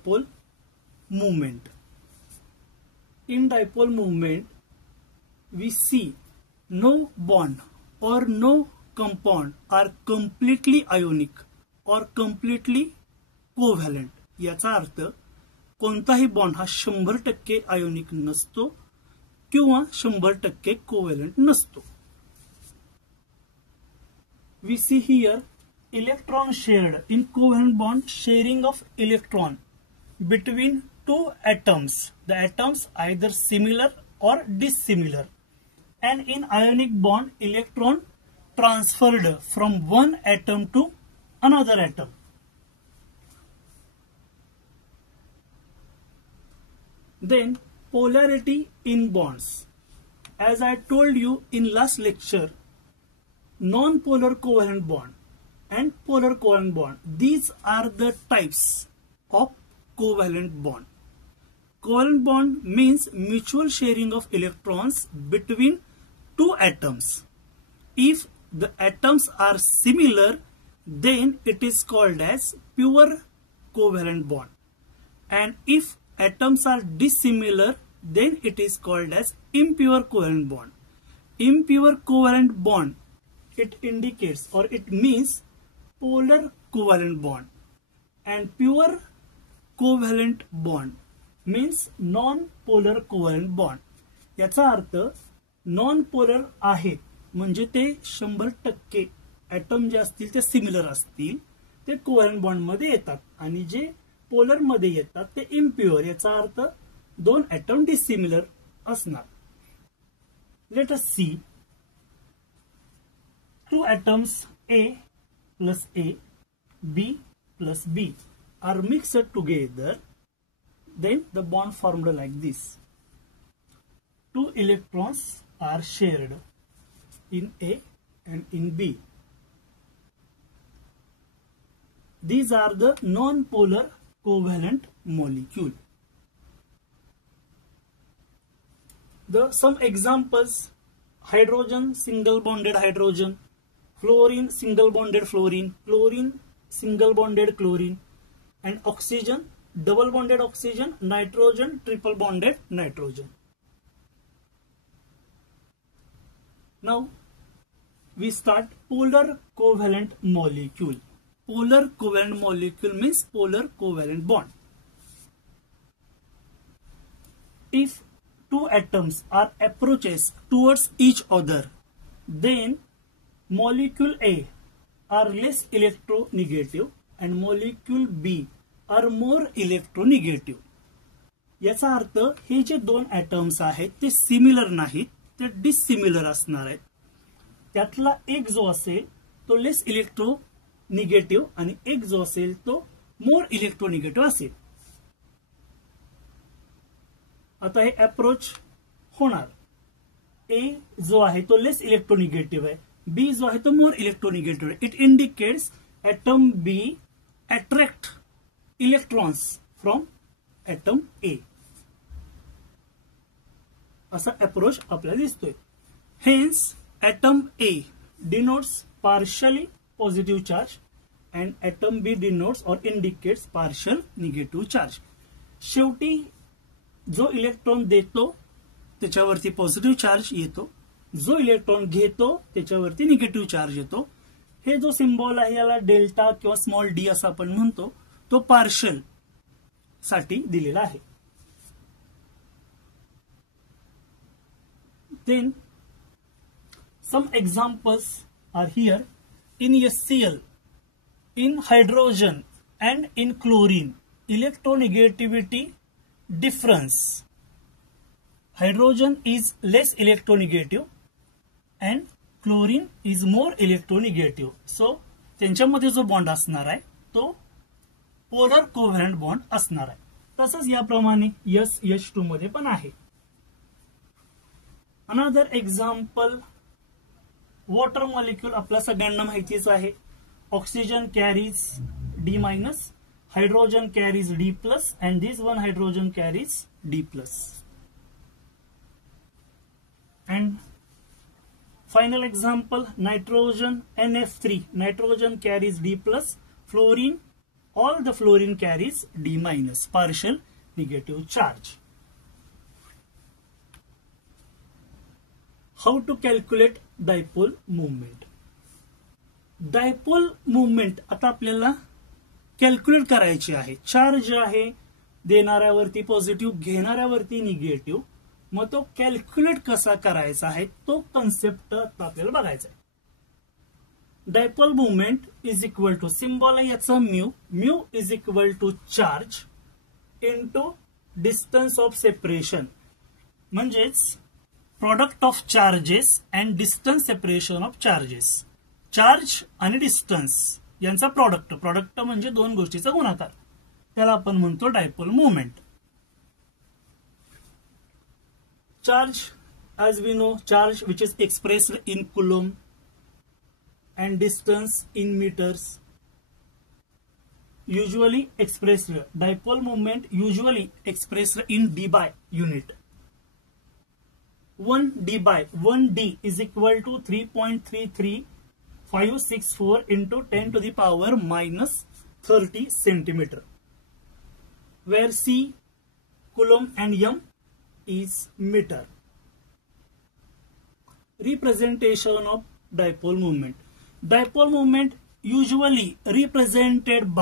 dipole movement. In dipole movement, we see no bond or no compound are completely ionic or completely covalent. याचा अर्थ कोणताही bond हा 100% ionic नसतो किंवा 100% covalent नसतो. We see here electron shared in covalent bond, sharing of electron between two atoms. The atoms either similar or dissimilar, and in ionic bond electron transferred from one atom to another atom. Then polarity in bonds. As I told you in last lecture, non-polar covalent bond and polar covalent bond, these are the types of covalent bond. Covalent bond means mutual sharing of electrons between two atoms. If the atoms are similar, then it is called as pure covalent bond, and if atoms are dissimilar, then it is called as impure covalent bond. Impure covalent bond, it indicates or it means polar covalent bond, and pure covalent bond means non-polar covalent bond. याचा अर्थ non polar आहेत म्हणजे ते 100% item जे असतील ते similar असतील, ते कोव्हॅलंट बॉन्ड मध्ये येतात, आणि जे पोलर मध्ये येतात ते इम्प्युअर. याचा अर्थ दोन ॲटम डिसिमिलर असणार. Let us see two atoms A plus A, B plus B are mixed together, then the bond formed like this. Two electrons are shared in A and in B. These are the non-polar covalent molecule. Some examples: hydrogen single bonded hydrogen, fluorine single bonded fluorine, chlorine single bonded chlorine, and oxygen double bonded oxygen, nitrogen triple bonded nitrogen. Now we start polar covalent molecule. Polar covalent molecule means polar covalent bond. If two atoms are approaches towards each other, then molecule A are less electronegative and molecule B are more electronegative. याचा अर्थ हे जे दोन atoms आहेत ते similar नाहीत, ते dissimilar असणार आहेत. त्यातला एक जो असेल तो लेस इलेक्ट्रोनिगेटिव्ह आणि एक जो असेल तो मोर इलेक्ट्रोनिगेटिव्ह असेल. आता हे अप्रोच होणार. ए जो आहे तो लेस इलेक्ट्रोनिगेटिव्ह आहे, बी जो आहे तो मोर इलेक्ट्रोनिगेटिव्ह आहे. It indicates atom B attract electrons from atom A. असा अप्रोच आपल्याला दिसतोय. Hence atom A denotes partially positive charge and atom B denotes or indicates partial negative charge. शेवटी जो इलेक्ट्रॉन देतो त्याच्यावरती पॉझिटिव्ह चार्ज येतो, जो इलेक्ट्रॉन घेतो त्याच्यावरती निगेटिव्ह चार्ज येतो. हे जो सिम्बॉल आहे याला डेल्टा किंवा स्मॉल डी असं आपण म्हणतो, तो पार्शियल साठी दिलेला आहे. Then some examples are here. In HCl, in hydrogen and in chlorine, electronegativity difference. Hydrogen is less electronegative and chlorine is more electronegative. So त्यांच्यामध्ये जो बॉन्ड असणार आहे तो पोलर कोव्हॅलंट बॉन्ड असणार आहे. तसंच याप्रमाणे SH2 मध्ये पण आहे. अनदर एक्झाम्पल, वॉटर मॉलिक्यूल आपल्या सगळ्यांना माहितीच आहे. Oxygen carries D minus, hydrogen carries D plus, and this one hydrogen carries D plus. And final example, nitrogen NF3, nitrogen carries D plus, fluorine all the fluorine carries D minus, partial negative charge. How to calculate dipole moment? Dipole moment आता आपल्याला calculate करायची आहे. Charge आहे देणाऱ्यावरती positive, घेणाऱ्यावरती negative. मग तो calculate कसा करायचा आहे तो कन्सेप्ट आता आपल्याला बघायचा आहे. Dipole movement is equal to, symbol आहे याचा mu. Mu is equal to charge into distance of separation, म्हणजेच product of charges and distance separation of charges. Charge आणि डिस्टन्स यांचा प्रोडक्ट, प्रोडक्ट म्हणजे दोन गोष्टीचा गुणाकार, त्याला आपण म्हणतो dipole movement. Charge, as we know, charge which is expressed in coulomb and distance in meters. Usually expressed, dipole moment usually expressed in d by unit. 1 d is equal to 3.33564 into 10 to the power minus 30 centimeter, where C coulomb and m is meter. Representation of dipole moment. Dipole moment usually represented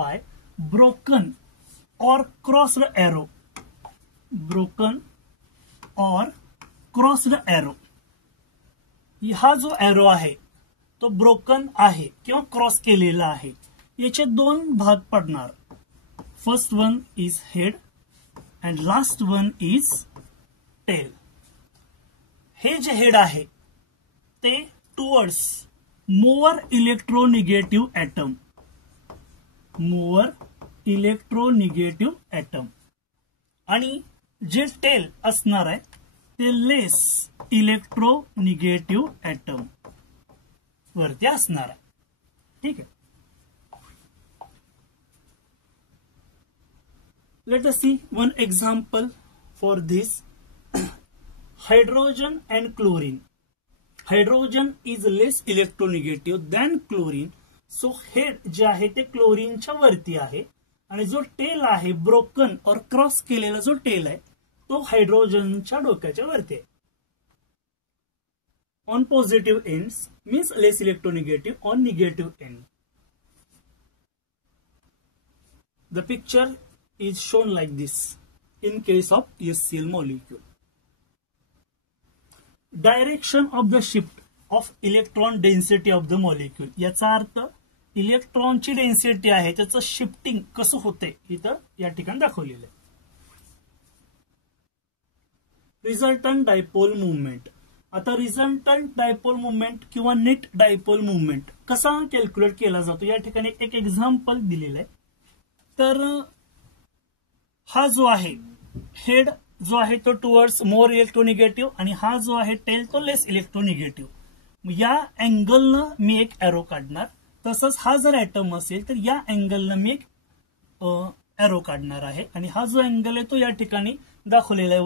by broken or crossed arrow. Broken or crossed arrow. हा जो arrow आहे तो broken आहे किंवा cross केलेला आहे. याचे दोन भाग पडणार. First one is head and last one is tail. हे जे हेड आहे ते towards more electronegative atom. More electronegative atom. आणि जे टेल असणार आहे ते लेस इलेक्ट्रोनिगेटिव्ह ॲटम वरती असणार आहे. ठीक आहे. Let us see one example for this. Hydrogen and chlorine. Hydrogen is less electronegative than chlorine. So head जे आहे ते क्लोरीनच्या वरती आहे आणि जो टेल आहे ब्रोकन और क्रॉस केलेला जो टेल आहे तो हायड्रोजनच्या डोक्याच्या वरती आहे. On positive ends means less electronegative, on negative end. The picture is shown like this in case of HCl molecule. Direction of the shift of electron density of the molecule. याचा अर्थ इलेक्ट्रॉनची density आहे त्याचं shifting कसं होते इथं या ठिकाणी दाखवलेलं आहे. Resultant dipole movement. आता रिझल्टंट डायपोल मुवमेंट किंवा नेट डायपोल मुवमेंट कसा कॅल्क्युलेट केला जातो या ठिकाणी एक एक्झाम्पल दिलेलं आहे. तर हा जो आहे हेड जो आहे तो टुवर्ड्स मोर इलेक्ट्रोनिगेटिव्ह आणि हा जो आहे टेल तो लेस इलेक्ट्रोनिगेटिव्ह. या अँगलनं मी एक एरो काढणार. तसंच हा जर ॲटम असेल तर या अँगलनं मी एक एरो काढणार आहे आणि हा जो अँगल आहे तो या ठिकाणी दाखवलेला आहे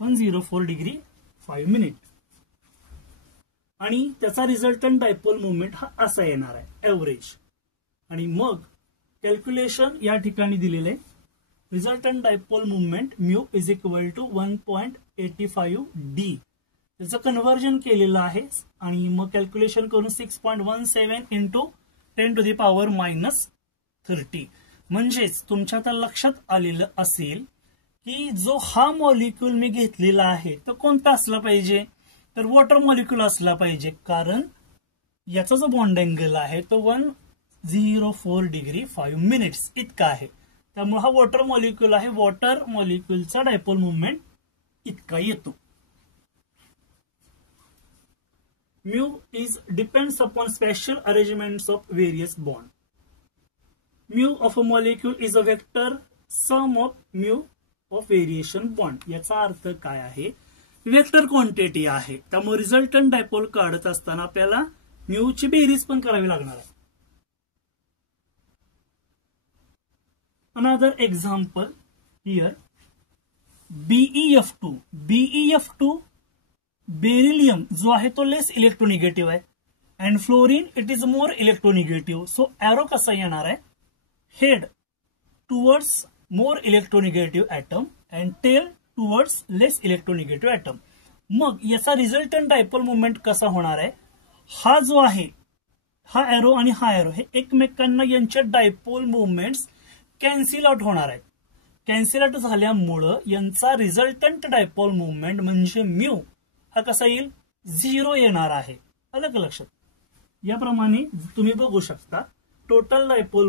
104 डिग्री 5 मिनिट. आणि त्याचा रिझल्टंट डायपोल मुवमेंट हा असा येणार आहे एव्हरेज. आणि मग कॅल्क्युलेशन या ठिकाणी दिलेलं आहे. Resultant dipole movement mu is equal to 1.85 D. त्याचं कन्व्हर्जन केलेलं आहे आणि मग कॅल्क्युलेशन करून 6.17 into 10 to the power minus 30. म्हणजेच तुमच्या आता लक्षात आलेलं असेल की जो हा मॉलिक्यूल मी घेतलेला आहे तो कोणता असला पाहिजे तर वॉटर मॉलिक्यूल असला पाहिजे. कारण याचा जो बॉन्ड अँगल आहे तो 104 डिग्री 5 मिनिट्स इतका आहे. त्यामुळे हा वॉटर मॉलिक्यूल आहे. वॉटर मॉलिक्यूलचा डायपोल मुवमेंट इतका येतो. Mu is depends upon special arrangements of various bond. Mu of a molecule is a vector sum of mu of variation bond. याचा अर्थ काय आहे वेक्टर क्वांटिटी आहे. त्यामुळे रिझल्टंट डायपोल काढत असताना आपल्याला म्यूची बेरीज पण करावी लागणार आहे. Another example here, BeF2. BeF2 beryllium जो आहे तो लेस इलेक्ट्रोनिगेटिव्ह आहे and fluorine it is more electronegative. So arrow कसा येणार आहे, head towards more electronegative atom and tail towards less electronegative atom. मग याचा रिझल्टंट डायपोल मुवमेंट कसा होणार आहे, हा जो आहे हा एरो आणि हा एरो हे एकमेकांना यांच्या डायपोल मुवमेंट्स कॅन्सल आउट होणार आहेत. कॅन्सल आउट झाल्यामुळं यांचा रिझल्टंट डायपोल मुवमेंट म्हणजे म्यू हा कसा येईल, 0 येणार आहे. आलं का लक्षात. याप्रमाणे तुम्ही बघू शकता टोटल डायपोल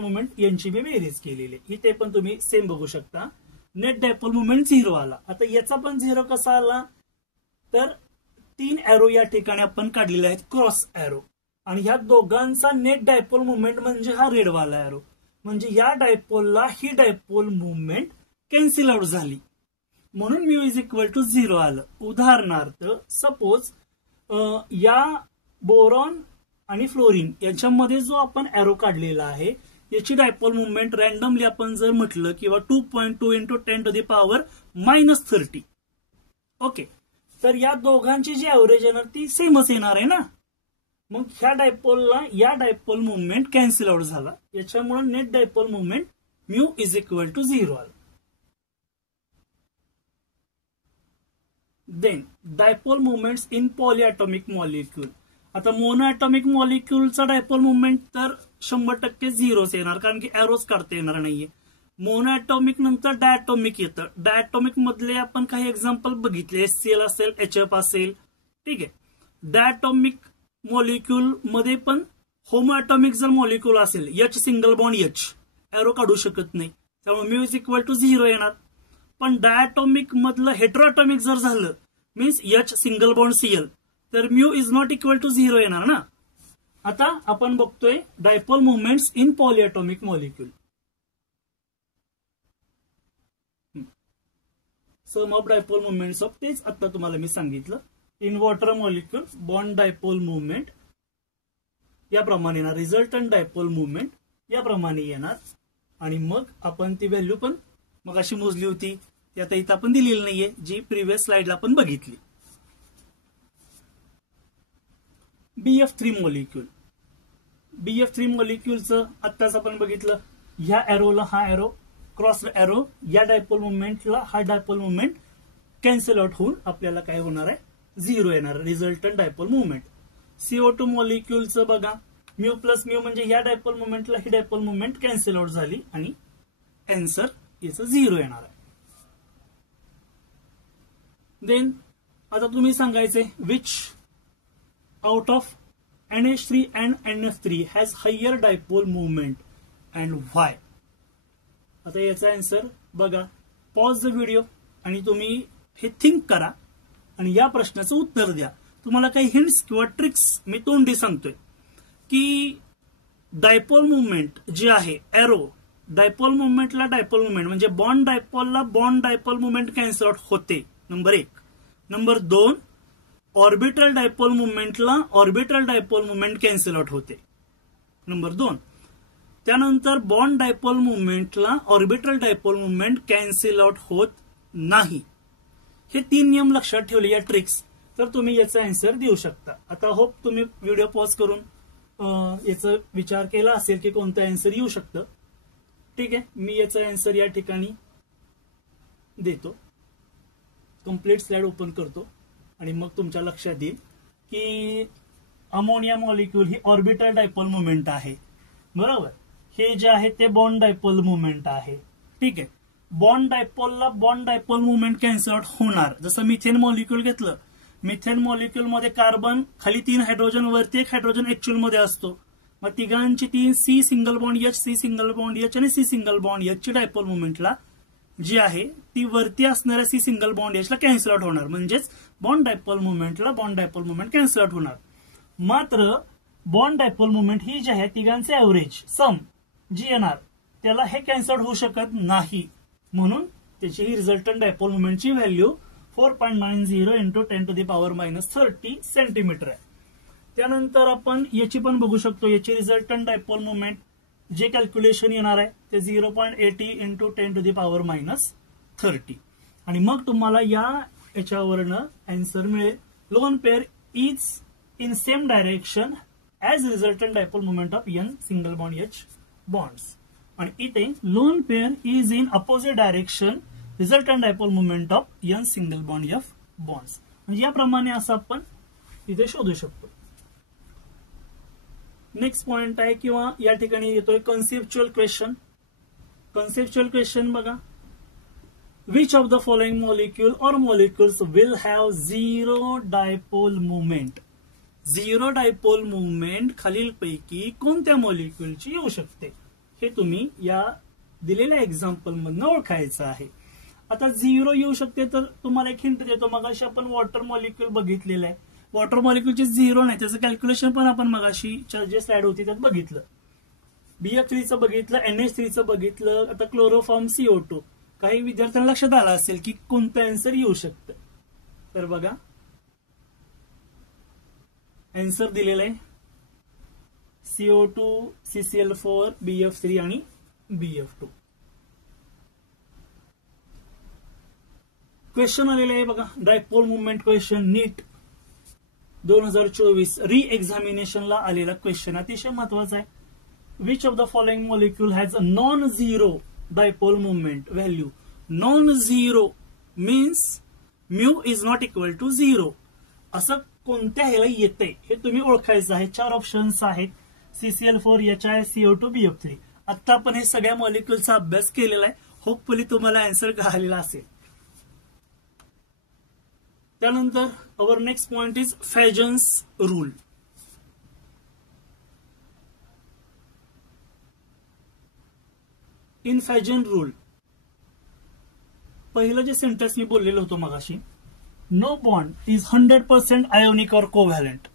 मुवमेंट यांची मी बेरीज केलेली आहे. इथे पण तुम्ही सेम बघू शकता. नेट डायपोल मुवमेंट 0 आला. आता याचा पण 0 कसा आला, तर 3 एरो या ठिकाणी आपण काढलेले आहेत क्रॉस एरो, आणि ह्या दोघांचा नेट डायपोल मुवमेंट म्हणजे हा रेडवाला एरो, म्हणजे या डायपोलला ही डायपोल मुवमेंट कॅन्सल आउट झाली म्हणून म्यू इज इक्वल टू 0 आलं. उदाहरणार्थ सपोज या बोरॉन आणि फ्लोरीन यांच्यामध्ये जो आपण एरो काढलेला आहे याची डायपोल मुवमेंट रॅन्डमली आपण जर म्हटलं किंवा 2.2 इंटू 10⁻⁻30. ओके, तर या दोघांची जी ऍव्हरेज येणार ती सेमच येणार आहे ना. मग ह्या डायपोलला या डायपोल मुवमेंट कॅन्सल आउट झाला, याच्यामुळे net dipole movement mu is equal to 0 आला. Then dipole movements in polyatomic molecule. आता मोनोएटॉमिक मॉलिक्यूलचा डायपोल मुवमेंट तर 100% 0 येणार, कारण की एरोज काढता येणार नाहीये. मोनोएटॉमिक नंतर डायटॉमिक येतं. डायटॉमिक मधले आपण काही एक्झाम्पल बघितले, HCl असेल, HF असेल. ठीक आहे. डायटॉमिक मॉलिक्यूल मध्ये पण होमोएटॉमिक जर मॉलिक्यूल असेल, H single bond H, arrow काढू शकत नाही, त्यामुळे म्यू इज इक्वल टू 0 येणार. पण डायटॉमिक मधलं हेटेरोटॉमिक जर झालं means H single bond Cl, तर mu is not equal to 0 येणार ना. आता आपण बघतोय dipole movements in polyatomic molecule. Sum of dipole movements of, तेच आता तुम्हाला मी सांगितलं. In water molecule bond dipole movement याप्रमाणे येणार, रिझल्टंट डायपोल मुवमेंट याप्रमाणे येणार. आणि मग आपण ती व्हॅल्यू पण मग अशी मोजली होती, ती आता इथं आपण दिलेली नाहीये, जी प्रिव्हियस स्लाइडला आपण बघितली. BF3 molecule. BF3 मॉलिक्यूलचं आत्ताच आपण बघितलं. ह्या एरोला हा एरो क्रॉस एरो, या डायपोल मुवमेंटला हा डायपोल मुवमेंट कॅन्सल आउट होऊन आपल्याला काय होणार आहे, 0 येणार, रिझल्टंट डायपोल मुवमेंट. CO2 मॉलिक्यूलचं बघा, म्यू प्लस म्यू म्हणजे ह्या डायपोल मुवमेंटला ही डायपोल मुवमेंट कॅन्सल आउट झाली आणि आन्सर याचं 0 येणार आहे. देन आता तुम्ही सांगायचे which out of NH3 and NF3 has higher dipole moment and why. आता याचा आन्सर बघा, पॉज द व्हिडिओ आणि तुम्ही हे थिंक करा आणि या प्रश्नाचं उत्तर द्या. तुम्हाला काही हिंट्स किंवा ट्रिक्स मी तोंडी सांगतोय की डायपोल मुवमेंट जे आहे एरो, डायपोल मुवमेंटला डायपोल मुवमेंट म्हणजे बॉन्ड डायपोलला bond dipole movement cancel out होते, नंबर 1. नंबर 2, ऑर्बिटल डायपोल मुवमेंटला orbital dipole movement cancel out होते, नंबर 2. त्यानंतर बॉन्ड डायपोल मुवमेंटला orbital dipole movement cancel out होत नाही. हे 3 नियम लक्षात ठेवले या ट्रिक्स, तर तुम्ही याचा आन्सर देऊ शकता. आता होप तुम्ही व्हिडिओ पॉज करून याचा विचार केला असेल की कोणतं आन्सर येऊ शकतं. ठीक आहे, मी याचा आन्सर या ठिकाणी देतो. कंप्लीट स्लाइड ओपन करतो आणि मग तुमच्या लक्षात येईल की अमोनिया मॉलिक्यूल ही ऑर्बिटल डायपोल मुवमेंट आहे, बरोबर. हे जे आहे ते बॉन्ड डायपोल मुवमेंट आहे. ठीक आहे, बॉन्ड डायपोलला bond dipole movement cancel out होणार. जसं मिथेन मॉलिक्यूल घेतलं, मिथेन मॉलिक्यूल मध्ये कार्बन खाली 3 हायड्रोजन, वरती 1 हायड्रोजन ऍक्च्युअल मध्ये असतो. मग तिघांची 3 C single bond H, C single bond H आणि C सिंगल बॉन्ड H ची डायपोल मुवमेंटला जी आहे ती वरती असणाऱ्या C सिंगल बॉन्ड H ला कॅन्सल आउट होणार, म्हणजेच बॉन्ड डायपोल मुवमेंटला bond dipole movement cancel out होणार. मात्र बॉन्ड डायपोल मुवमेंट ही जी आहे तिघांचे ऍव्हरेज सम जी येणार त्याला हे कॅन्सल आउट होऊ शकत नाही, म्हणून त्याची ही रिझल्टंट डायपोल मुवमेंटची व्हॅल्यू 4.90 इंटू 10⁻⁻30 सेंटीमीटर आहे. त्यानंतर आपण याची पण बघू शकतो, याची रिझल्टंट डायपोल मुवमेंट जे कॅल्क्युलेशन येणार आहे ते 0.80 इंटू 10⁻⁻30 आणि मग तुम्हाला याच्यावरनं आन्सर मिळेल. Lone pair is in same direction as resultant dipole moment of n single bond H bonds. आणि इथे lone pair is in opposite direction resultant dipole moment of n single bond F bonds. म्हणजे याप्रमाणे असं आपण इथे शोधू शकतो. Next point आहे किंवा या ठिकाणी येतोय कन्सेप्च्युअल क्वेश्चन. कन्सेप्च्युअल क्वेश्चन बघा. Which of the following molecule or molecules will have zero dipole moment? Zero dipole movement खालीलपैकी कोणत्या मॉलिक्युलची येऊ शकते हे तुम्ही या दिलेल्या एक्झाम्पल मधून ओळखायचं आहे. आता झिरो येऊ शकते तर तुम्हाला एक हिंट देतो. मगाशी आपण वॉटर मॉलिक्युल बघितलेलं आहे. वॉटर मॉलिक्युलचे झिरो नाही, त्याचं कॅल्क्युलेशन पण आपण मगाशी जे स्लाइड होती त्यात बघितलं. BF3चं बघितलं, NH3चं बघितलं, आता क्लोरोफॉर्म CO2. काही विद्यार्थ्यांना लक्षात आलं असेल की कोणतं आन्सर येऊ शकतं. तर बघा आन्सर दिलेला आहे CO2, CCl4, BF3 आणि BF2. क्वेश्चन आलेले आहे बघा. डायपोल मुवमेंट क्वेश्चन नीट 2024 री एक्झामिनेशनला आलेला क्वेश्चन अतिशय महत्वाचा आहे. Which of the following molecule has a non zero dipole movement value. Non zero means mu is not equal to zero. असं कोणत्या ह्याला येते हे तुम्ही ओळखायचं आहे. 4 ऑप्शन्स आहेत. CCl4, HI, CO2, BF3. आता आपण हे सगळ्या मॉलिक्युलचा अभ्यास केलेला आहे. होपफुली तुम्हाला आन्सर कळालेला असेल. त्यानंतर our next point is Fajans rule. In Fajan rule पहिलं जे सेंटेन्स मी बोललेलं होतो मगाशी, no bond is 100% ionic or covalent.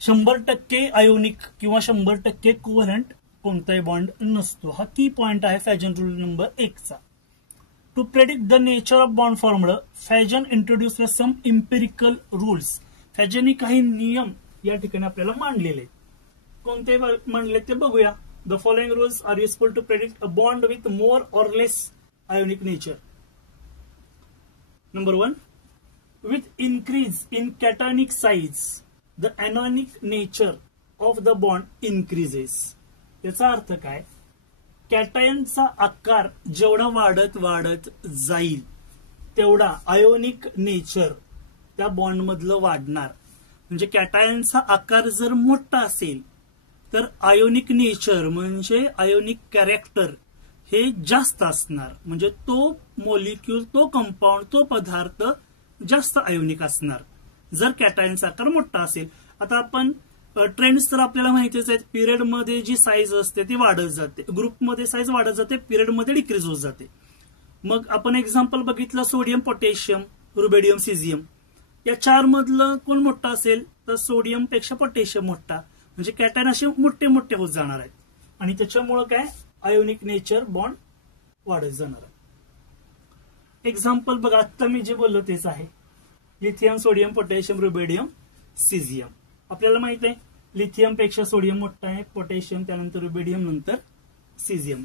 100% ionic किंवा 100% कोव्हॅलंट कोणताही बॉन्ड नसतो. हा की पॉइंट आहे फॅजन रूल नंबर 1 चा. To predict the nature of bond formed, Fajan introduce some empirical rules. फॅजनने काही नियम या ठिकाणी आपल्याला मांडलेले. कोणते मांडले ते बघूया. The following rules are useful to predict a bond with more or less ionic nature. Number 1, with increase in cationic size, the anionic nature of the bond increases. याचा अर्थ काय? कॅटायनचा आकार जेवढा वाढत वाढत जाईल तेवढा आयोनिक नेचर त्या बॉन्ड मधलं वाढणार. म्हणजे कॅटायनचा आकार जर मोठा असेल तर आयोनिक नेचर म्हणजे आयोनिक कॅरेक्टर हे जास्त असणार. म्हणजे तो मॉलिक्यूल, तो कंपाऊंड, तो पदार्थ जास्त आयोनिक असणार जर कॅटायनचा आकार मोठा असेल. आता आपण ट्रेंड्स तर आपल्याला माहितीच आहेत. पिरियडमध्ये जी साईज असते ती वाढत जाते, ग्रुपमध्ये साईज वाढत जाते, पिरियडमध्ये डिक्रीज होत जाते. मग आपण एक्झाम्पल बघितलं सोडियम, पोटॅशियम, रुबेडियम, सिझियम. या 4 मधलं कोण मोठा असेल तर सोडियम पेक्षा पोटॅशियम मोठा. म्हणजे कॅटायन असे मोठे मोठे होत जाणार आहेत आणि त्याच्यामुळे काय आयोनिक नेचर बॉन्ड वाढत जाणार आहे. एक्झाम्पल बघा, आता मी जे बोललो तेच आहे. Lithium, sodium, potassium, rubidium, caesium. आपल्याला माहित आहे लिथियम पेक्षा सोडियम मोठा आहे, पोटॅशियम, त्यानंतर रुबेडियम, नंतर सिझियम.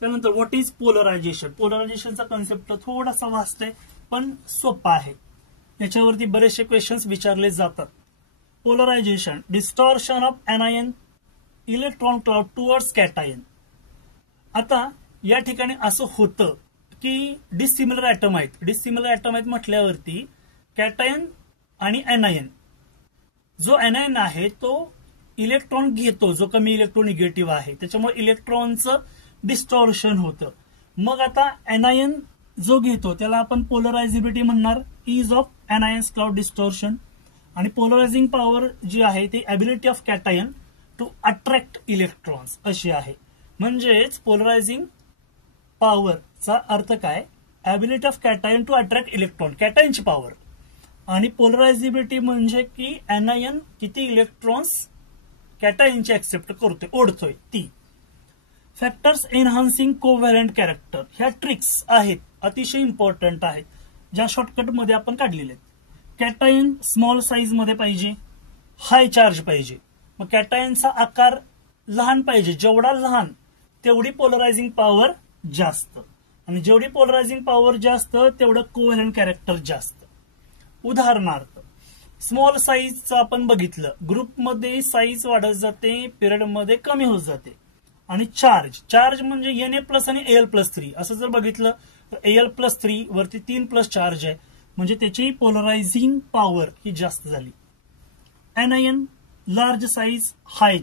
त्यानंतर व्हॉट इज पोलरायझेशन. पोलरायझेशनचा कॉन्सेप्ट थोडासा वास्ट आहे पण सोपा आहे. याच्यावरती बरेचसे क्वेश्चन्स विचारले जातात. Polarisation, distortion of anion electron cloud towards cation. आता या ठिकाणी असं होतं की डिसिमिलर ऍटम आहेत. डिसिमिलर ऍटम आहेत म्हटल्यावरती कॅटायन आणि एनायन, जो एनायन आहे तो इलेक्ट्रॉन घेतो, जो कमी इलेक्ट्रोनिगेटिव्ह आहे, त्याच्यामुळे इलेक्ट्रॉनचं डिस्टॉर्शन होतं. मग आता एनायन जो घेतो त्याला आपण पोलरायझिबिलिटी म्हणणार, is of anions cloud distortion. आणि पोलरायझिंग पॉवर जी आहे ती ability of cation to attract electrons अशी आहे. म्हणजेच पोलरायझिंग पॉवरचा अर्थ काय, ability of cation to attract electron, कॅटायनची पॉवर. आणि पोलरायझिबिलिटी म्हणजे की एनायन किती इलेक्ट्रॉन्स कॅटायनची ऍक्सेप्ट करतोय, ओढतोय ती. फॅक्टर्स एनहान्सिंग कोव्हॅलंट कॅरेक्टर, ह्या ट्रिक्स आहेत, अतिशय इम्पॉर्टंट आहेत, ज्या शॉर्टकटमध्ये आपण काढलेल्या आहेत. कॅटायन स्मॉल साईज मध्ये पाहिजे, हाय चार्ज पाहिजे. मग कॅटायनचा आकार लहान पाहिजे, जेवढा लहान तेवढी पोलरायझिंग पॉवर जास्त, आणि जेवढी पोलरायझिंग पॉवर जास्त तेवढं कोव्हॅलंट कॅरेक्टर जास्त. उदाहरणार्थ स्मॉल साईजचं आपण बघितलं, ग्रुपमध्ये साईज वाढत जाते, पिरियडमध्ये कमी होत जाते. आणि चार्ज म्हणजे एन ए प्लस आणि एल प्लस 3 असं जर बघितलं तर एल प्लस 3 वरती 3 प्लस चार्ज आहे, म्हणजे त्याची पोलरायझिंग पॉवर ही जास्त झाली. एनआयएन लार्ज साईज हाय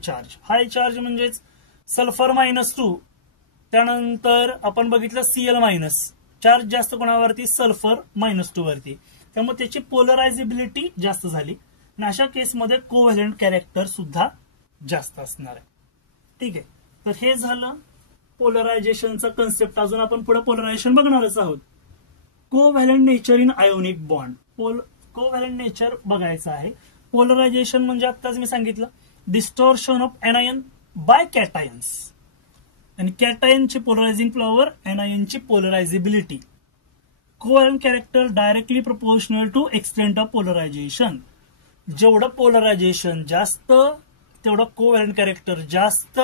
चार्ज म्हणजेच सल्फर -2. त्यानंतर आपण बघितलं सीएल मायनस, चार्ज जास्त कोणावरती, सल्फर -2 वरती, त्यामुळे त्याची पोलरायझेबिलिटी जास्त झाली. आणि अशा केसमध्ये कोव्हॅलंट कॅरेक्टर सुद्धा जास्त असणार आहे. ठीक आहे, तर हे झालं पोलरायझेशनचा कन्सेप्ट. अजून आपण पुढे पोलरायझेशन बघणारच आहोत. Covalent nature in ionic bond, covalent nature बघायचं आहे. पोलरायझेशन म्हणजे आत्ताच मी सांगितलं distortion of anion by cations, आणि कॅटायनची पोलरायझिंग पॉवर, एनायनची polarizability. Covalent character directly proportional to extent of polarization. जेवढं पोलरायझेशन जास्त तेवढं कोव्हॅलंट कॅरेक्टर जास्त.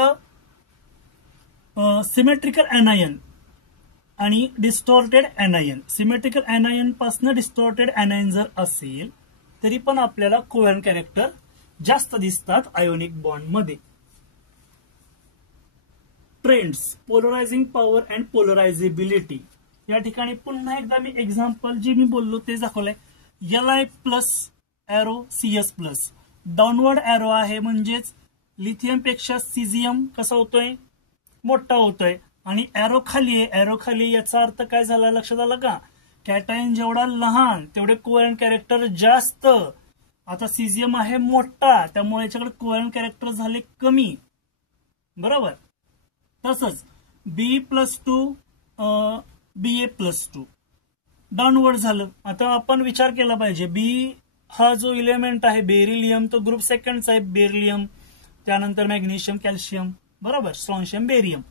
सिमेट्रिकल एनायन आणि डिस्टॉर्टेड एनायन, सिमेट्रिकल एनायन पासून डिस्टॉर्टेड एनायन जर असेल तरी पण आपल्याला कोव्हॅलंट कॅरेक्टर जास्त दिसतात आयोनिक बॉन्ड मध्ये. Trends, polarizing power and पोलरायझेबिलिटी. या ठिकाणी पुन्हा एकदा मी एक्झाम्पल जे मी बोललो ते दाखवलंय. Li plus arrow CS plus, downward arrow आहे, म्हणजेच लिथियम पेक्षा सीझियम कसा होतोय, मोठा होतोय. आणि एरो खाली आहे, एरो खाली, याचा अर्थ काय झाला लक्षात आलं का, कॅटायन जेवढा लहान तेवढे कोव्हॅलंट कॅरेक्टर जास्त. आता सीझियम आहे मोठा, त्यामुळे याच्याकडे कोव्हॅलंट कॅरेक्टर झाले कमी, बरोबर. तसंच B+2 BA+2 डाऊनवर्ड झालं. आता आपण विचार केला पाहिजे, बी हा जो इलेमेंट आहे बेरिलियम तो ग्रुप सेकंडचा आहे, बेरिलियम, त्यानंतर मॅग्नेशियम, कॅल्शियम, बरोबर, स्ट्रॉन्शियम, बेरियम,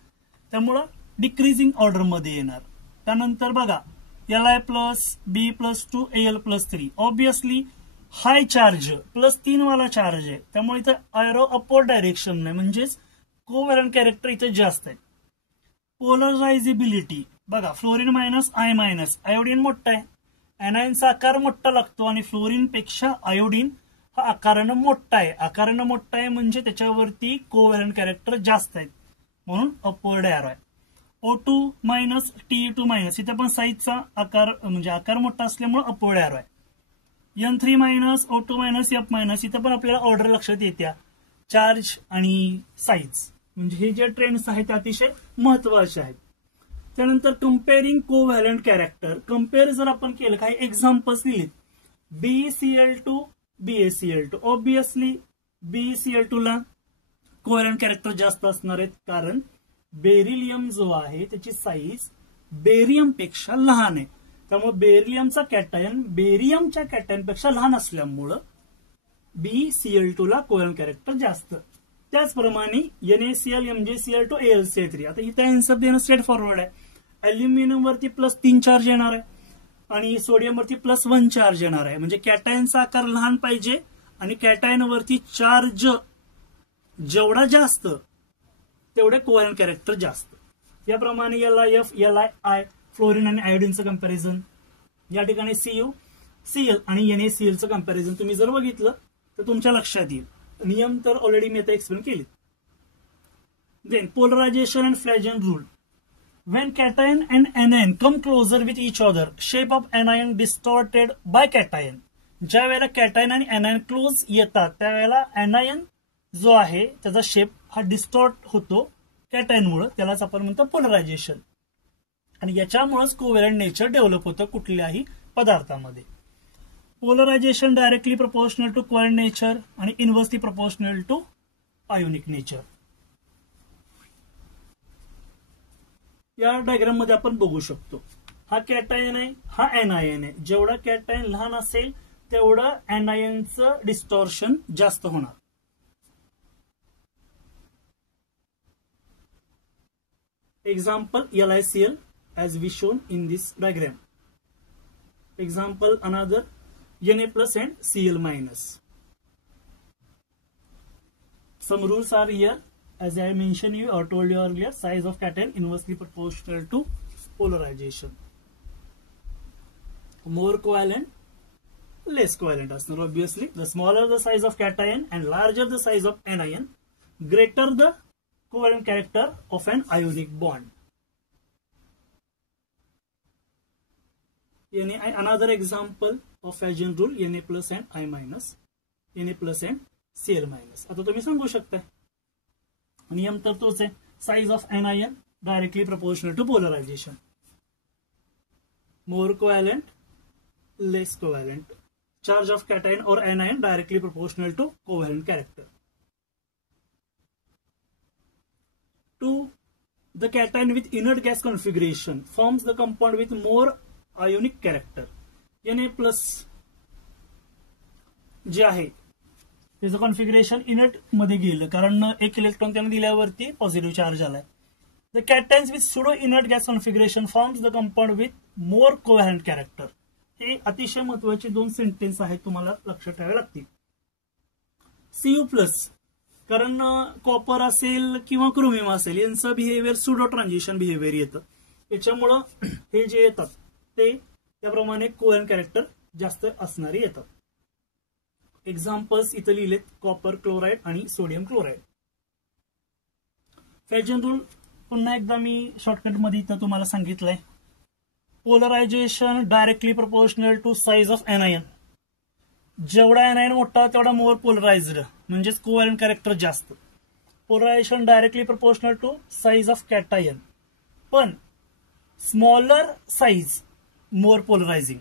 त्यामुळं डिक्रीजिंग ऑर्डर मध्ये येणार. त्यानंतर बघा Li plus B+2 Al+3, obviously high charge +3 वाला चार्ज आहे, त्यामुळे इथं एरो अपवर्ड डायरेक्शन नाही, म्हणजेच कोव्हॅलंट कॅरेक्टर इथे जास्त आहे. पोलरायझेबिलिटी बघा, fluorine minus I minus, iodine मोठा आहे, एनायनचा आकार मोठा लागतो आणि फ्लोरीन पेक्षा आयोडीन हा आकारानं मोठा आहे. आकारानं मोठा आहे म्हणजे त्याच्यावरती कोव्हॅलंट कॅरेक्टर जास्त आहेत, म्हणून अपवर्ड एरो आहे. O2 मायनस Te2 मायनस, इथे पण साईजचा आकार म्हणजे आकार मोठा असल्यामुळे अपवर्ड एरो आहे. N3 minus O2 minus F minus, इथं पण आपल्याला ऑर्डर लक्षात येत्या, चार्ज आणि साईज, म्हणजे हे जे ट्रेंड्स आहेत ते अतिशय महत्वाचे आहेत. त्यानंतर कम्पेअरिंग कोव्हॅलंट कॅरेक्टर, कम्पेअर जर आपण केलं, काही examples लिहिलेत. BCl2 BaCl2, obviously BCl2 ला कोव्हॅलंट कॅरेक्टर जास्त असणार आहेत, कारण बेरिलियम जो आहे त्याची साईज बेरियम पेक्षा लहान आहे, त्यामुळे बेरिलियमचा कॅटायन बेरियमच्या कॅटायनपेक्षा लहान असल्यामुळं BCl2 ला कोव्हॅलंट कॅरेक्टर जास्त. त्याचप्रमाणे NaCl MgCl2 AlCl3, आता इथे आन्सर देणं स्ट्रेट फॉरवर्ड आहे. अल्युमिनियम वरती +3 चार्ज येणार आहे आणि सोडियम वरती +1 चार्ज येणार आहे, म्हणजे कॅटायनचा आकार लहान पाहिजे आणि कॅटायन वरती चार्ज जेवढा जास्त तेवढे कोव्हॅलंट कॅरेक्टर जास्त. याप्रमाणे LiF Li फ्लोरीन आणि आयोडीनचं कंपॅरिझन, या ठिकाणी Cu Cl आणि NaClचं कंपॅरिझन तुम्ही जर बघितलं तर तुमच्या लक्षात येईल. नियम तर ऑलरेडी मी आता एक्सप्लेन केले. Then polarization and Fajans rule. When cation and anion come closer with each other, shape of anion distorted by cation. ज्या वेळेला कॅटायन आणि एनायन क्लोज येतात त्यावेळेला एनायन जो आहे त्याचा शेप हा डिस्टॉर्ट होतो कॅटायनमुळे, त्यालाच आपण म्हणतो पोलरायझेशन. आणि याच्यामुळेच कोव्हॅलंट नेचर डेव्हलप होतं कुठल्याही पदार्थामध्ये. Polarization directly proportional to covalent nature आणि inversely proportional to ionic nature. या डायग्राम मध्ये आपण बघू शकतो, हा कॅटायन आहे, हा एनायन आहे. जेवढा कॅटायन लहान असेल तेवढं एनायनचं डिस्टॉर्शन जास्त होणार. Example LiCl as we shown in this diagram. Example another Na plus and Cl minus. Some rules are here. As I mentioned you or told you earlier, size of cation inversely proportional to polarization. More covalent, less covalent असणार. Obviously the smaller the size of cation and larger the size of anion, greater the covalent character of an ionic bond. Another example of Pageon rule, Na plus and I minus, Na plus and Cl minus. आता तुम्ही सांगू शकता नियम तर तोच आहे, size of anion directly proportional to polarization, more covalent less covalent, charge of cation और anion directly proportional to covalent character. To the cation with inert gas configuration forms the compound with more ionic character. Na plus जे आहे त्याचं configuration inert मध्ये गेलं कारण एक electron त्याने दिल्यावरती पॉझिटिव्ह चार्ज आलाय. The cations with pseudo inert gas configuration forms the compound with more covalent character. हे अतिशय महत्वाचे दोन सेंटेन्स आहेत, तुम्हाला लक्षात ठेवावे लागतील. Cu प्लस कारण कॉपर असेल किंवा क्रोमियम असेल यांचं बिहेवियर सुडो ट्रान्झिशन बिहेवियर येतं, त्याच्यामुळं हे जे येतात ते त्याप्रमाणे कोव्हॅलंट कॅरेक्टर जास्त असणारे येतात. एक्झाम्पल्स इथं लिहिलेत, कॉपर क्लोराइड आणि सोडियम क्लोराइड. फॅजन रूल पुन्हा एकदा मी शॉर्टकट मध्ये इथं तुम्हाला सांगितलंय. Polarization directly proportional to size of anion. जेवढा एनायन मोठा तेवढा मोर पोलराइज्ड म्हणजेच कोव्हॅलंट कॅरेक्टर जास्त. Polarization directly proportional to size of cation, पण smaller size more polarizing.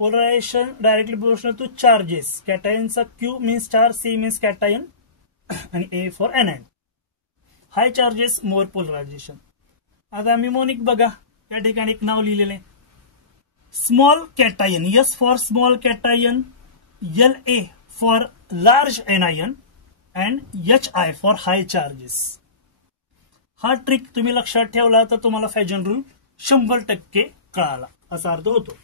Polarization directly proportional to charges. कॅटायनचा Q means charge, C means cation आणि A for anion. High charges more polarization. आता मिमोनिक बघा, त्या ठिकाणी एक नाव लिहिलेलं आहे, small cation, S for small cation, LA for large anion and HI for high charges. हा ट्रिक तुम्ही लक्षात ठेवला तर तुम्हाला फॅजन रूल 100% कळाला असा अर्थ होतो.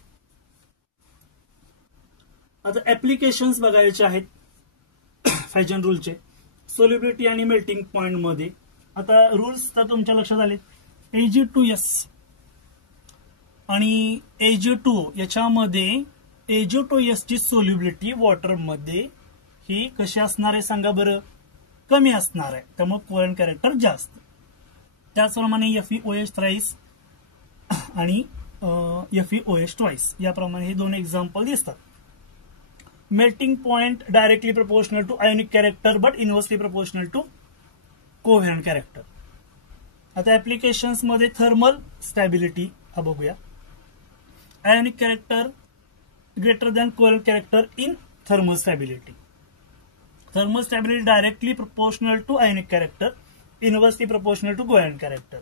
आता ऍप्लिकेशन्स बघायचे आहेत फॅजन रूलचे सोल्युबिलिटी आणि मेल्टिंग पॉइंट मध्ये. आता रूल्स तर तुमच्या लक्षात आले. Ag2S आणि Ag2 याच्यामध्ये Ag2S ची सोल्युबिलिटी वॉटर मध्ये ही कशी असणार आहे सांगा बरं, कमी असणार आहे, त्यामुळे कोव्हॅलंट कॅरेक्टर जास्त. त्याचप्रमाणे FeOH थ्राईस आणि FeOH ट्वाइस याप्रमाणे हे दोन एक्झाम्पल दिसतात. Melting point directly proportional to ionic character but inversely proportional to covalent character. आता ऍप्लिकेशन्स मध्ये थर्मल स्टॅबिलिटी हा बघूया. Ionic character greater than covalent character in thermal stability. Thermal stability directly proportional to ionic character, inversely proportional to covalent character.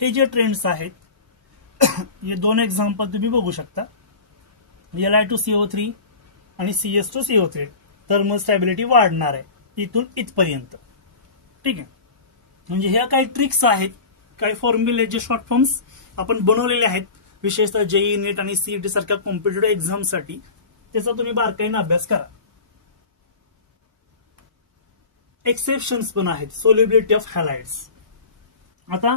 हे जे trends आहेत हे दोन example तुम्ही बघू शकता. Li2CO3 आणि CS2CO3. थर्मल स्टॅबिलिटी वाढणार आहे इथून इथपर्यंत. ठीक आहे, म्हणजे ह्या काही ट्रिक्स आहेत, काही फॉर्म्युले जे शॉर्ट फॉर्म्स आपण बनवलेले आहेत विशेषतः JEE नीट आणि CET सारख्या कॉम्पिटेटिव्ह एक्झामसाठी. त्याचा तुम्ही बारकाईने अभ्यास करा. एक्सेप्शन्स पण आहेत. Solubility of halides. आता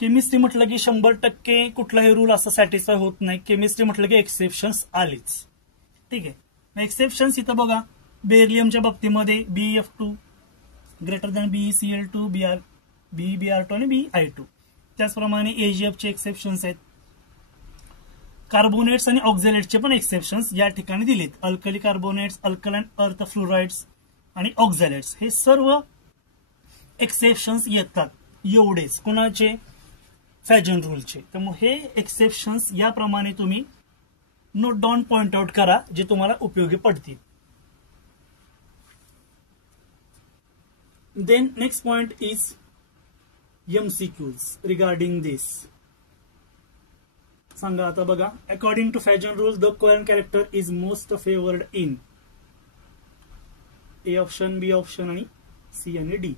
केमिस्ट्री म्हटलं की 100% कुठलाही रूल असं सॅटिस्फाय होत नाही. केमिस्ट्री म्हटलं की एक्सेप्शन्स आलीच. ठीक आहे, एक्सेप्शन्स इथं बघा. बेरिलियमच्या बाबतीमध्ये BeF2 greater than BeCl2, BeBr2 आणि BeI2. त्याचप्रमाणे AgF चे एक्सेप्शन्स आहेत. कार्बोनेट्स आणि ऑक्झॅलेट्सचे पण एक्सेप्शन्स या ठिकाणी दिलेत. Alkali carbonates, alkaline earth fluorides आणि ऑक्झॅलेट्स हे सर्व एक्सेप्शन्स येतात. एवढेच कोणाचे? फॅजन रूलचे. त्यामुळे हे एक्सेप्शन्स याप्रमाणे तुम्ही नोट डाऊन पॉइंट आउट करा जे तुम्हाला उपयोगी पडतील. Then next point is MCQs regarding this. सांगा आता बघा. According to Fajans rule the covalent character is most favoured in A option, B option आणि C आणि D.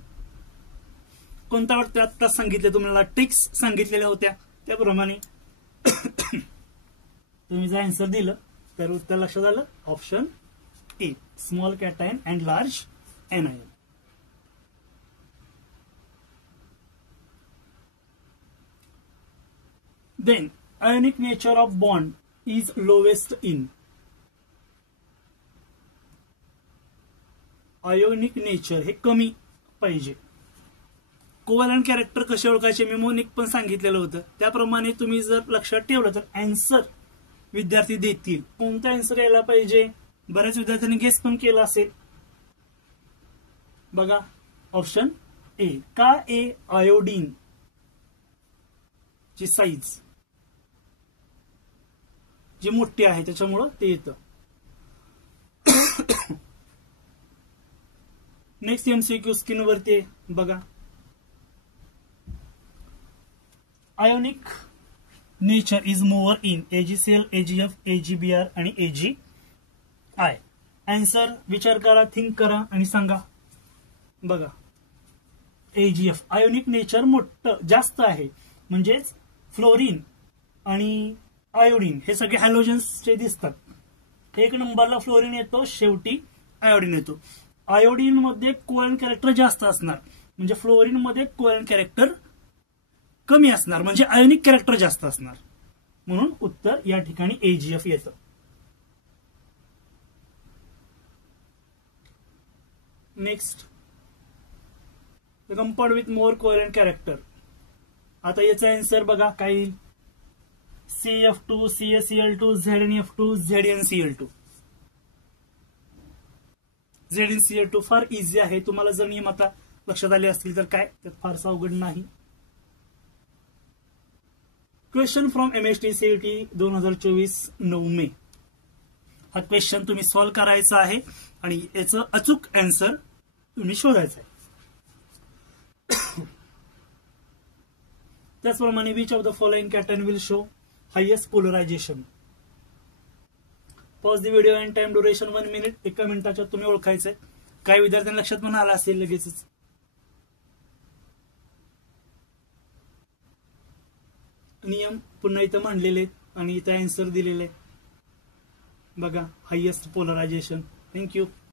कोणता वाटतं? आता सांगितले तुम्हाला, ट्रिक्स सांगितलेल्या होत्या त्याप्रमाणे तुम्ही जर आन्सर दिलं तर उत्तर लक्षात आलं. Option A small cation and large anion. Then ionic nature of bond is lowest in ionic nature हे कमी पाहिजे. कोव्हॅलंट कॅरेक्टर कसे ओळखायचे मेमोनिक पण सांगितलेलं होतं. त्याप्रमाणे तुम्ही जर लक्षात ठेवलं तर अँसर विद्यार्थी देतील. कोणता अँसर यायला पाहिजे? बऱ्याच विद्यार्थ्यांनी गेस पण केला असेल. बघा ऑप्शन ए. का ए? आयोडीन ची साईज जी मोठी आहे त्याच्यामुळं ते येतं. नेक्स्ट एमसीक्यू स्क्रीन वरती बघा. Ionic nature is more in AgCl, AgF, AgBr आणि AgI. आन्सर विचार करा, थिंक करा आणि सांगा. बघा AgF आयोनिक नेचर मोठं जास्त आहे. म्हणजेच फ्लोरीन आणि आयोडीन हे सगळे हॅलोजन्सचे दिसतात. एक नंबरला फ्लोरीन येतो, शेवटी आयोडीन येतो. आयोडीन मध्ये कोव्हॅलंट कॅरेक्टर जास्त असणार, म्हणजे फ्लोरीन मध्ये कोव्हॅलंट कॅरेक्टर कमी असणार, म्हणजे आयोनिक कॅरेक्टर जास्त असणार. म्हणून उत्तर या ठिकाणी AgF येतं. Next compound with more covalent character. आता याचा आन्सर बघा काय येईल. CF2, CaCl2, ZnF2, ZnCl2. ZnCl2 फार इझी आहे. तुम्हाला जर नियम आता लक्षात आले असतील तर काय त्यात फारसा अवघड नाही. क्वेश्चन फ्रॉम MHT CET 2024 9 मे. हा क्वेश्चन तुम्ही सॉल्व्ह करायचा आहे आणि याचं अचूक आन्सर तुम्ही शोधायचं आहे. त्याचप्रमाणे which of the following cation will show highest polarisation. Pause the video and time duration 1 minute. 1 मिनिटाच्या तुम्ही ओळखायचंय. काही विद्यार्थ्यांना लक्षात पण आला असेल लगेचच. नियम पुन्हा इथं मांडलेले आहेत आणि इथं आन्सर दिलेले आहे. बघा हायेस्ट पोलरायझेशन. थँक्यू.